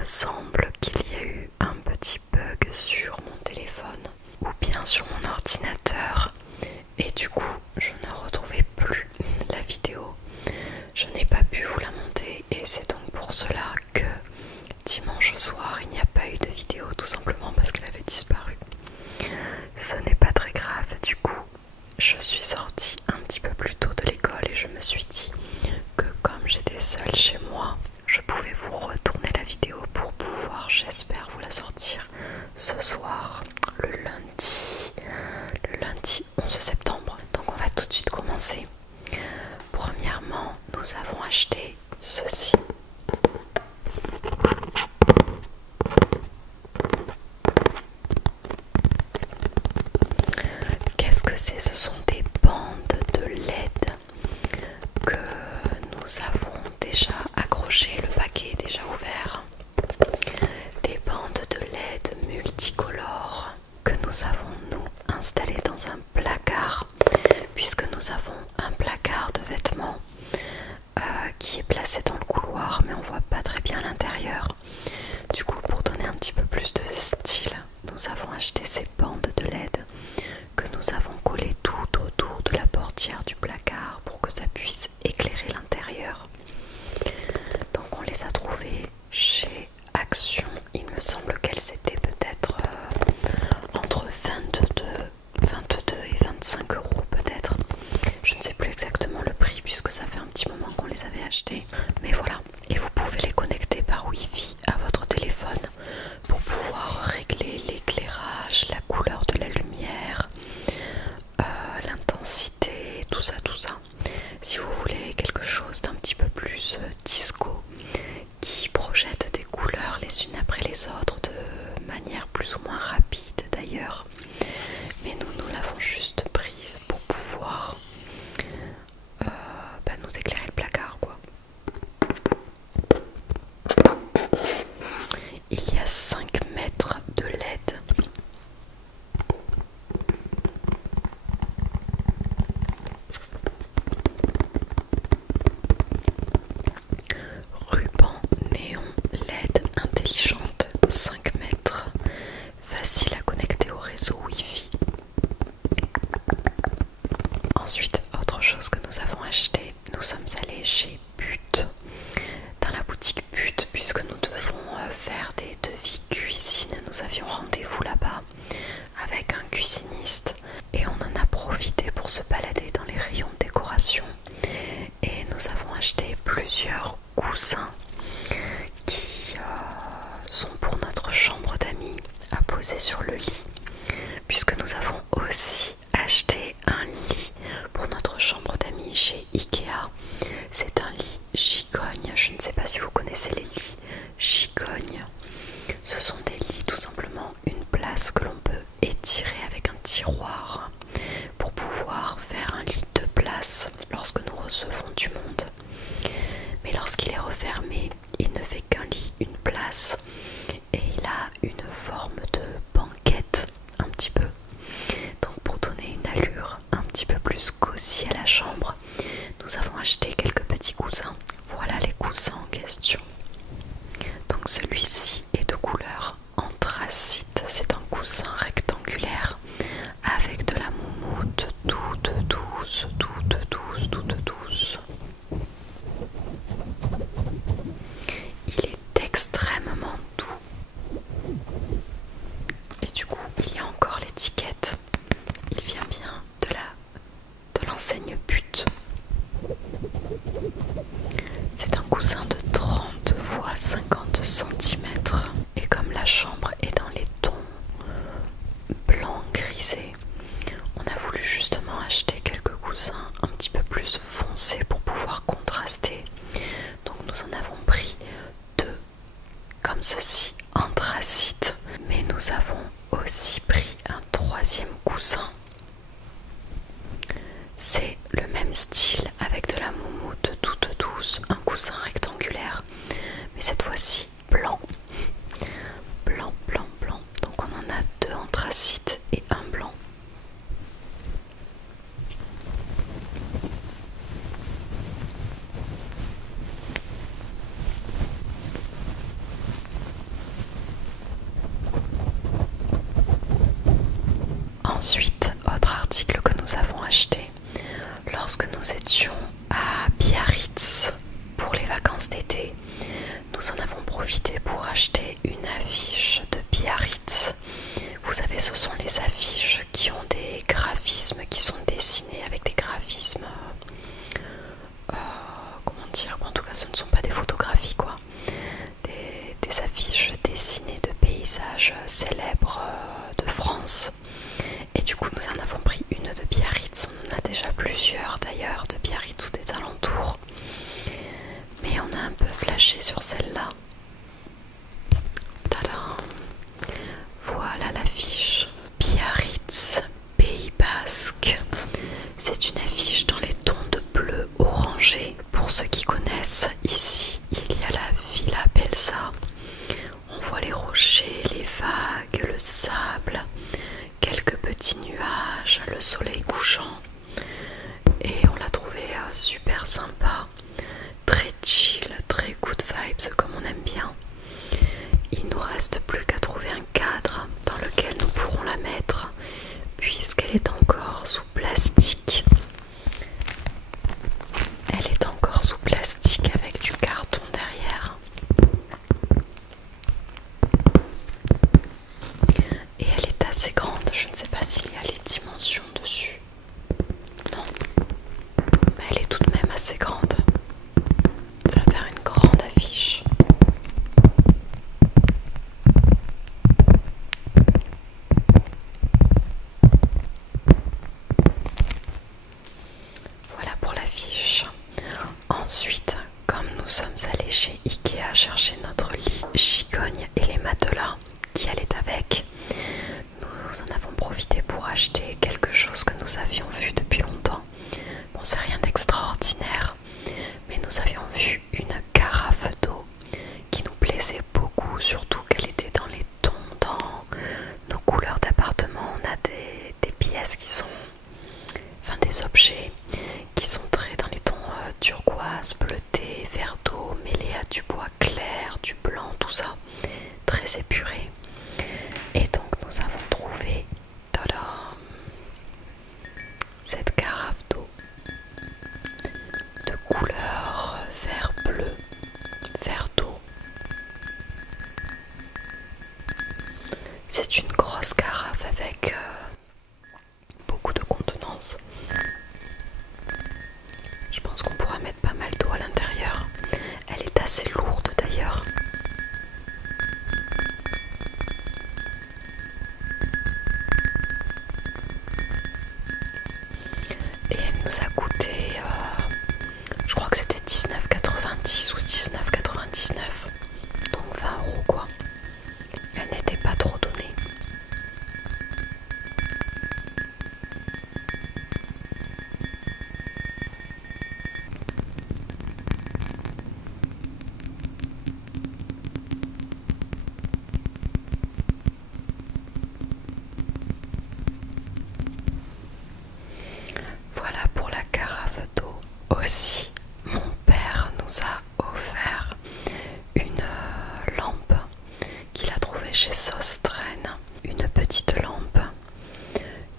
me semble qu'il y a eu un petit bug sur mon téléphone ou bien sur mon ordinateur et du coup je ne retrouvais plus la vidéo. Je n'ai pas pu vous la monter et c'est donc pour cela que dimanche soir il n'y a pas eu de vidéo, tout simplement parce qu'elle avait disparu. Ce n'est pas très grave, du coup je suis sortie un petit peu plus tôt de l'école et je me suis dit que comme j'étais seule chez moi, je pouvais vous retourner la vidéo pour pouvoir, j'espère, vous la sortir ce soir, le lundi 11 septembre. Donc on va tout de suite commencer. Premièrement, nous avons acheté ceci. Qu'est-ce que c'est? Ce sont des bandes de LED que nous avons déjà accrochées, le paquet est déjà ouvert. Des bandes de LED multicolores que nous avons nous installées dans un placard, puisque nous avons un placard de vêtements qui est placé dans le couloir, mais on voit pas très bien l'intérieur. Du coup, pour donner un petit peu plus de style, nous avons acheté ces bandes de LED que nous avons collées tout autour de la portière du placard pour que ça puisse éclairer l'intérieur. Donc on les a trouvées chez Action. Il me semble qu'elles étaient peut-être entre 22 et 25 euros peut-être. Je ne sais plus exactement le prix puisque ça fait un petit moment qu'on les avait achetées. Mais voilà, et vous pouvez les connecter par Wi-Fi à votre téléphone pour pouvoir régler l'éclairage, la couleur de la lumière, l'intensité, tout ça. Si vous voulez quelque chose d'un petit peu plus disco, qui projette des couleurs les unes après les autres de manière plus ou moins rapide d'ailleurs, mais nous l'avons juste prise pour pouvoir nous éclairer le placard quoi. Il y a 5 mètres de LED. Ruban néon LED intelligente, 5 mètres, facile à connecter au réseau Wi-Fi. Ensuite, autre chose que nous avons acheté, nous sommes allés chez But, dans la boutique But, puisque nous devons faire des devis cuisine. Nous avions rendez-vous là-bas avec un cuisiniste et on en a profité pour se balader dans les rayons de décoration et nous avons acheté plusieurs coussins qui sont pour notre chambre d'amis à poser sur le lit, puisque nous avons aussi acheté un lit pour notre chambre d'amis chez Ikea. C'est un lit gigogne, je ne sais pas si vous connaissez les lits gigogne. Ce sont des lits tout simplement, une place que l'on peut étirer avec un tiroir pour pouvoir faire un lit de place lorsque nous recevons du monde. Mais lorsqu'il est refermé, il ne fait qu'un lit, une place, et il a une forme de banquette un petit peu. Donc pour donner une allure un petit peu plus cosy à la chambre, nous avons acheté quelques petits coussins. Voilà les coussins en question. Donc celui-ci est de couleur anthracite, c'est un coussin rectangulaire avec de la moumoute toute douce. Il est extrêmement doux. Et du coup, il y a encore l'étiquette. Il vient bien de l'enseigne But. C'est un coussin de 30 x 50 cm. Et comme la chambre est dans les tons blanc grisé, on a voulu justement acheter quelques coussins un petit peu plus foncés pour pouvoir contraster. Donc nous en avons pris 2 comme ceci, anthracite, mais nous avons aussi pris un 3e coussin. C'est le même style avec de la moumoute toute douce, un coussin rectangulaire, mais cette fois-ci blanc. Blanc. Donc on en a 2 anthracites et un blanc. Ensuite, autre article que nous avons acheté lorsque nous étions à Biarritz pour les vacances d'été. Nous en avons profité pour acheter une affiche de Biarritz. Vous savez, ce sont les affiches qui ont des graphismes, qui sont dessinées avec des graphismes, comment dire, en tout cas ce ne sont pas des photographies quoi, des affiches dessinées de paysages célèbres de France. Et du coup nous en avons pris une de Biarritz, on en a déjà plusieurs d'ailleurs de Biarritz ou des alentours, mais on a un peu flashé sur celle-là. Tadam! Voilà l'affiche. Biarritz, Pays Basque. C'est une affiche dans les tons de bleu orangé. Pour ceux qui connaissent, ici il y a la Villa Belsa. On voit les rochers, les vagues, le sable, quelques petits nuages, le soleil couchant. Et on l'a trouvé super sympa, très chill, très good vibes comme on aime bien. Il nous reste plus qu'à trouver un cadre dans lequel nous pourrons la mettre, puisqu'elle est encore sous plastique. Elle est encore sous plastique avec du carton derrière. Et elle est assez grande, je ne sais pas s'il y a les dimensions dessus. Non, mais elle est tout de même assez grande. Ça va faire une grande affiche. Voilà pour l'affiche. Ensuite, comme nous sommes allés chez Ikea chercher notre lit chigogne et les matelas qui allaient avec, nous en avons profité pour acheter quelque chose que nous avions vu depuis longtemps. Bon, c'est rien d'extraordinaire, mais nous avions vu une carafe d'eau qui nous plaisait beaucoup, surtout qu'elle était dans les tons, dans nos couleurs d'appartement. On a des pièces qui sont, enfin des objets qui sont très dans les tons turquoise, bleuté, vert d'eau, mêlé à du bois clair, du blanc, tout ça, très épuré. Et donc nous avons trouvé cette carafe d'eau de couleur vert bleu, vert d'eau. C'est une grosse carafe avec beaucoup de contenance. Je pense qu'on pourra mettre pas mal d'eau à l'intérieur. Elle est assez lourde d'ailleurs. Et elle nous a coûté, je crois que c'était 19,90 ou 19,99. Donc 20 € quoi. Elle n'était pas trop donnée. Voilà pour la carafe d'eau. Aussi, mon père nous a offert une lampe qu'il a trouvée chez Sostren. Une petite lampe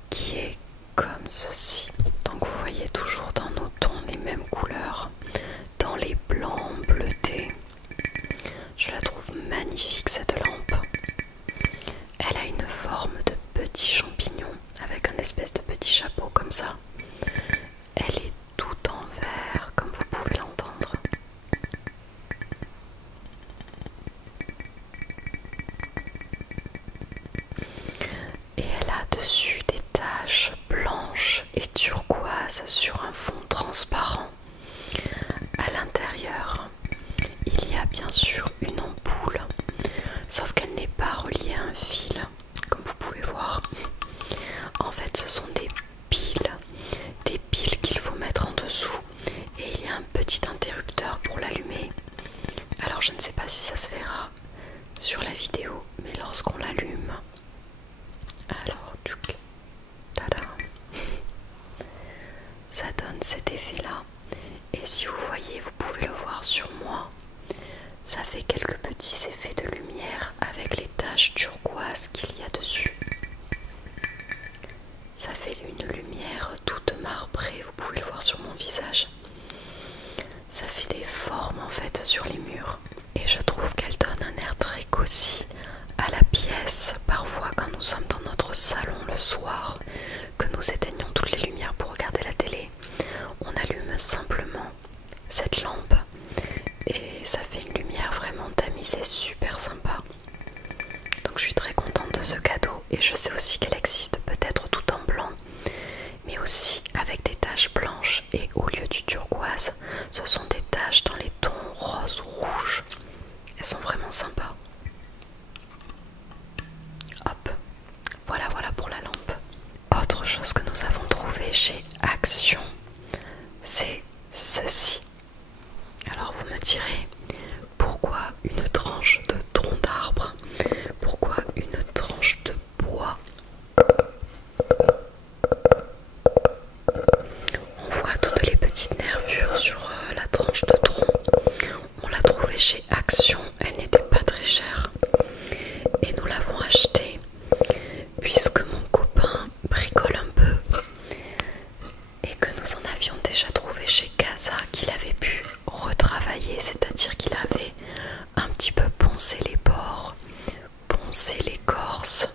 qui est comme ceci. Donc vous voyez toujours dans nos tons les mêmes couleurs, dans les blancs bleutés. Je la trouve magnifique cette lampe. Elle a une forme de petit champignon avec un espèce de petit chapeau comme ça. Elle est toute en vert comme vous pouvez l'entendre. Et elle a dessus des taches blanches et turquoises sur un fond transparent. À l'intérieur, il y a bien sûr une ampoule, sauf qu'elle n'est pas reliée à un fil, comme vous pouvez voir. En fait, ce sont des piles qu'il faut mettre en dessous, et il y a un petit interrupteur pour l'allumer. Alors je ne sais pas si ça se verra sur la vidéo, mais lorsqu'on l'allume, alors tada, ça donne cet effet là. Et si vous voyez, vous pouvez le voir sur moi, ça fait quelques petits effets de lumière avec les taches turquoises qu'il y a dessus. sur mon visage. Ça fait des formes en fait sur les murs. Et je trouve qu'elle donne un air très cosy à la pièce. Parfois quand nous sommes dans notre salon le soir, que nous éteignons toutes les lumières pour regarder la télé, on allume simplement cette lampe et ça fait une lumière vraiment tamisée super sympa. Donc je suis très contente de ce cadeau et je sais aussi qu'elle existe peut-être tout en blanc, mais aussi avec des taches blanches, et au lieu du turquoise, ce sont des taches dans les tons rose rouge. Elles sont vraiment sympas. Hop, voilà pour la lampe. Autre chose que nous avons trouvé chez Action, c'est ceci. Alors vous me direz, pourquoi une tranche de tronc d'arbre? Pourquoi une tranche de bois? On voit toutes les petites nervures sur la tranche de tronc. On l'a trouvée chez Action, elle n'était pas très chère. Et nous l'avons achetée puisque mon copain bricole un peu et que nous en avions déjà trouvé chez Casa, qu'il avait pu retravailler, c'est-à-dire qu'il avait un petit peu poncé les bords, poncé l'écorce,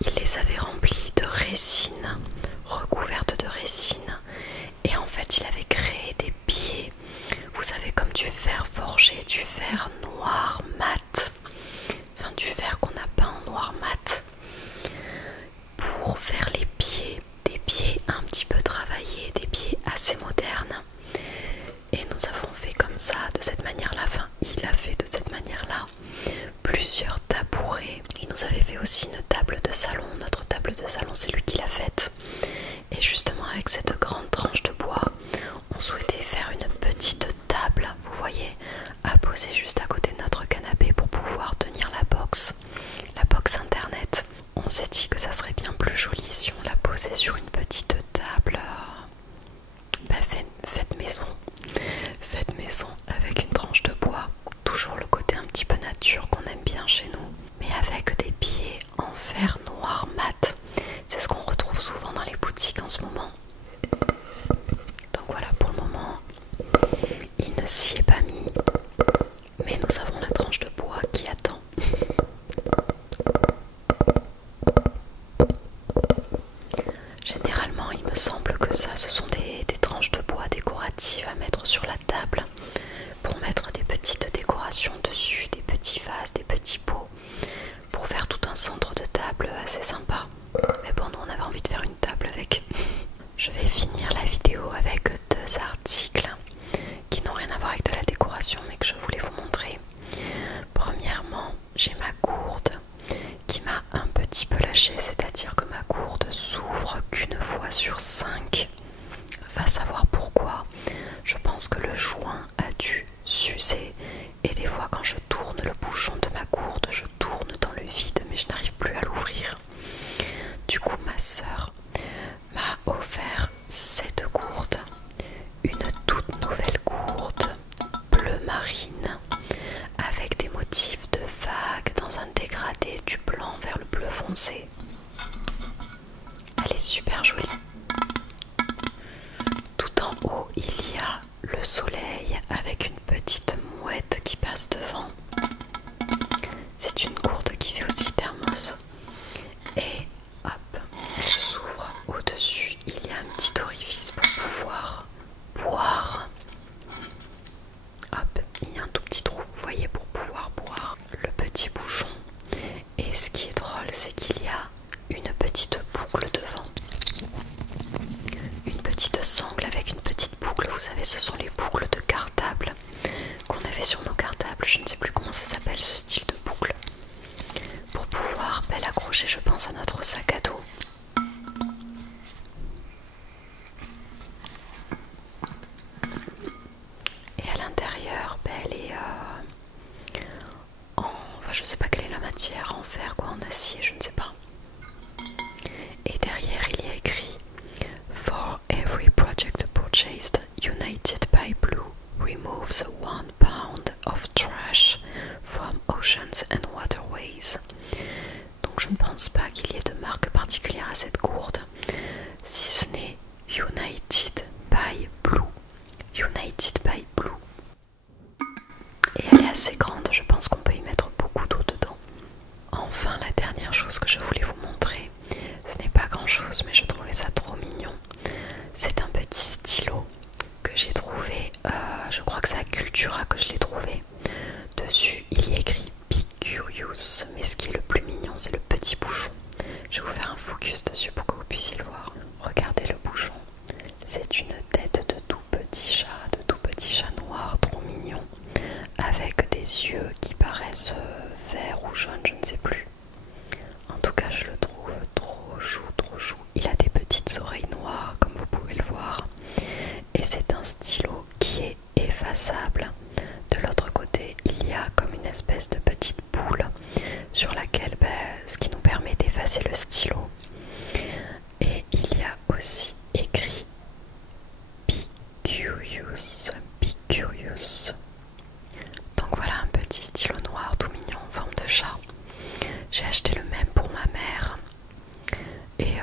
il les avait remplis de résine, recouvertes de résine, et en fait il avait créé des pieds, vous savez, comme du fer forgé, du fer noir mat, enfin du fer qu'on a peint en noir mat, pour faire les pieds, des pieds un petit peu travaillés, des pieds assez modernes. Et nous avons fait comme ça, de cette manière-là, enfin il a fait de cette manière-là plusieurs tabourets. Il nous avait fait aussi une table de salon, notre table de salon c'est lui qui l'a faite. Et justement avec cette grande tranche de bois, on souhaitait faire une petite table, vous voyez, à poser juste à côté de notre canapé pour pouvoir tenir la box internet. On s'est dit que ça serait bien plus joli si on la posait sur une petite table faites maison avec une tranche de bois. Toujours le côté un petit peu nature qu'on aime bien chez nous, mais avec des pieds en fer noir mat. C'est ce qu'on retrouve souvent dans les boutiques en ce moment. Donc voilà, pour le moment, il ne s'y est pas mis, mais nous avons la tranche de bois qui attend. Généralement, il me semble que ça, ce sont des tranches de bois décoratives à mettre sur la table pour mettre des petites décorations dessus, des petits vases, des petits pots, pour faire tout un centre de table assez sympa. Mais bon, nous on avait envie de faire une table avec. Je vais finir la vidéo avec deux articles qui n'ont rien à voir avec de la décoration mais que je voulais vous montrer. Premièrement, j'ai ma gourde qui m'a un petit peu lâché, c'est-à-dire que ma gourde s'ouvre qu'une fois sur 5. Va savoir pourquoi. Je pense que le joint a dû s'user et des fois quand je tourne le bouchon de ma gourde, je tourne dans le vide mais je n'arrive plus à l'ouvrir. Du coup ma sœur m'a offert cette gourde, une toute nouvelle gourde bleu marine avec des motifs de vagues dans un dégradé du blanc vers le bleu foncé. Elle est super jolie. Tout en haut il y a le soleil avec une petite mouette qui passe devant. C'est une gourde qui fait aussi thermos. Et hop, elle s'ouvre. Au-dessus, il y a un petit orifice pour pouvoir boire. Hop, il y a un tout petit trou, vous voyez, pour pouvoir boire le petit bouchon. Et ce qui est drôle, c'est qu'il y a une petite boucle devant. Une petite sangle avec une petite boucle. Vous savez, ce sont les boucles de cartable qu'on avait sur nos cartables. Je ne sais plus comment ça s'appelle, ce style de boucle. Pour pouvoir l'accrocher, je pense, à notre sac à dos. Et à l'intérieur, elle est enfin je sais pas quelle est la matière, en fer quoi, en acier, je ne sais pas. Et derrière il y a écrit For every project purchased, United by Blue removes 1 pound of trash from oceans and waterways. Donc je ne pense pas qu'il y ait de marque particulière à cette gourde, si ce n'est United by Blue. Animated by Blue. Et elle est assez grande, je pense qu'on peut y mettre beaucoup d'eau dedans. Enfin, la dernière chose que je voulais vous montrer, ce n'est pas grand chose mais je trouvais ça trop mignon. C'est un petit stylo que j'ai trouvé, je crois que c'est à Cultura que je l'ai trouvé. Dessus il y a écrit Be Curious, mais ce qui est le plus mignon c'est le petit bouchon. Je vais vous faire un focus dessus pour que vous puissiez le voir. Regardez le bouchon, c'est une tête de tout petit chat noir trop mignon, avec des yeux qui paraissent verts ou jaunes, je ne sais plus. En tout cas, je le trouve trop chou, trop chou. Il a des petites oreilles noires, comme vous pouvez le voir. Et c'est un stylo qui est effaçable. De l'autre côté, il y a comme une espèce de petite boule sur laquelle, ce qui nous permet d'effacer le stylo. Et il y a aussi écrit Be Curious, Be Curious. Donc voilà un petit stylo noir tout mignon en forme de chat. J'ai acheté le même pour ma mère. Et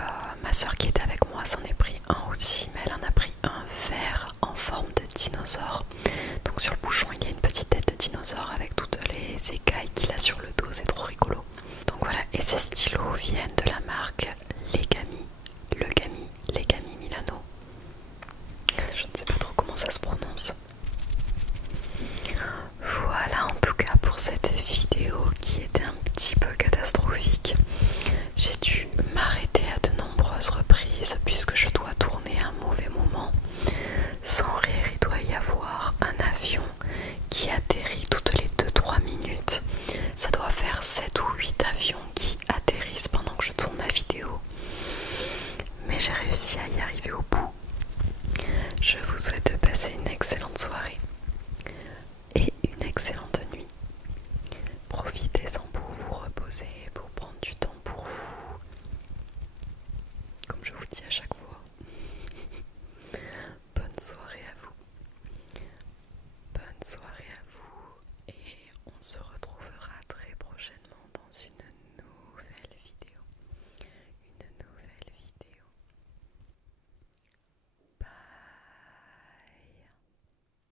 ma soeur qui était avec moi s'en est pris un aussi, mais elle en a pris un vert en forme de dinosaure. Donc sur le bouchon il y a une petite tête de dinosaure avec toutes les écailles qu'il a sur le dos, c'est trop rigolo. Donc voilà, et ces stylos viennent de la marque